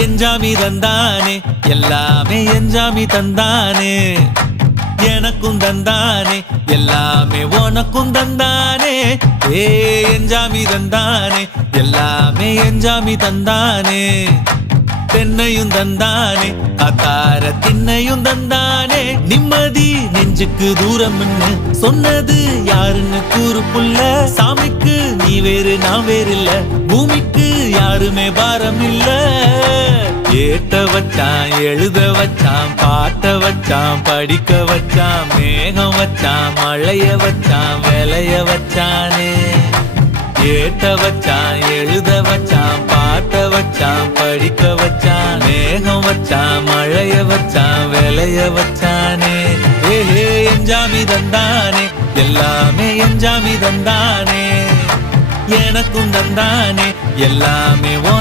எஞ்சாமி தந்தானே எல்லாமே எஞ்சாமி தந்தானே எனக்கும் தந்தானே எல்லாமே உனக்கும் தந்தானே ஏ எஞ்சாமி தந்தானே எல்லாமே எஞ்சாமி தந்தானே தென்னையும் தந்தானே அத்தார திண்ணையும் தந்தானே நிம்மதி நெஞ்சுக்கு தூரம்னு சொன்னது யாருன்னு கூறு புள்ள சாமிக்கு நீ வேறு நான் வேறு இல்ல பூமிக்கு யாருமே பாரம் இல்ல ஏத்த வச்சான் எழுத வச்சான் பாட்ட வச்சான் படிக்க வச்சான் மேகம் வச்சான் மழைய வச்சான் விளைய வச்சானே ஏத்த வச்சான் எழுத வச்சான் பாட்ட வச்சான் படிக்க வச்சான் மேகம் வச்சான் மழைய வச்சான் விளைய வச்சானே ஏஹே எஞ்சாமி தந்தானே எல்லாமே எஞ்சாமி தந்தானே எனக்கும் தந்தானே எல்லாமே